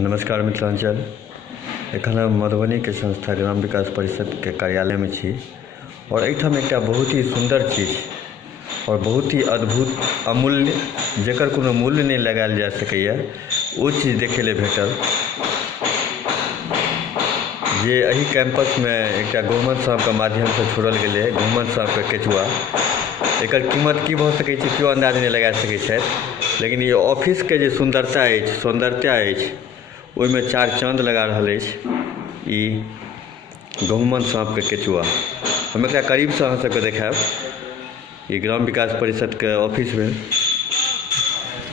नमस्कार मिथिलांचल। एखन हम मधुबनी के संस्था ग्राम विकास परिषद के कार्यालय में छी और एहिठाम एकटा बहुत ही सुंदर चीज और बहुत ही अद्भुत अमूल्य जेकर कोनो मूल्य नहीं लगायल जा सकैए ओ चीज देखे ले भेटल जे एही कैंपस में एकटा गवर्नमेंट साहब के माध्यम से छोड़ल गेलै गवर्नमेंट साहब के केचुआ। एकर कीमत की भऽ सकै छै केओ अंदाज नहीं लगा सकै छथि, लेकिन ये ऑफिस के जे सुंदरता अछि सौंदर्यता अछि ओहिमे चार चाँद लगा रहल अछि ई गवर्नमेंट साहब के केचुआ। हम एकरा करीब से अहाँ सबके देखायब ई ग्राम विकास परिषद के ऑफिस में।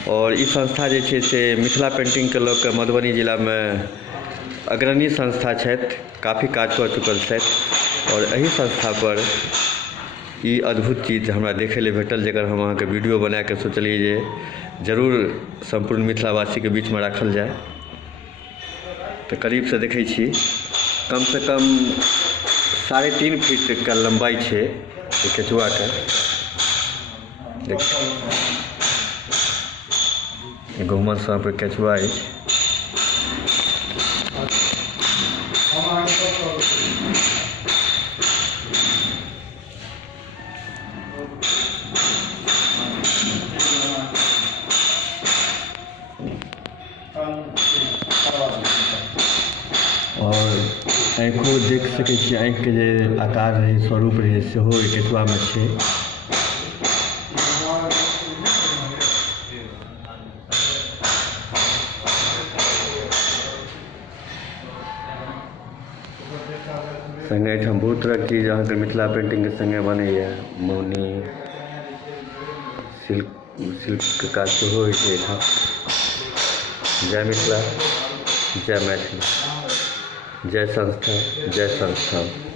और ई संस्था जे छै से मिथिला पेंटिंग के लऽ कऽ मधुबनी जिला में अग्रणी संस्था छथि, काफ़ी काज कऽ चुकल छथि और एही संस्था पर ई अद्भुत चीज हमरा देखे ले भेटल जेकर हम अहाँके वीडियो बना के सोचलिए जे जरूर संपूर्ण मिथिलावासी के बीच में राखल जाए। तो करीब से देखै छी कम से कम 3.5 फीट के लंबाई है केचुआ के। देखिए गवर्नमेंट साहब के केचुआ है। और आँखों देख सकै छी, आँख के जे आकार रहे स्वरूप रहे सेहो केचुआ में छै। संगे एहिठाम बहुत तरह चीज अहाँके मिथिला पेंटिंग के संगे बनैया। मौनी सिल्क के काज सेहो होइ छै एहिठाम। जय मिथिला, जय मैथिली, जय संस्था, जय संस्थान।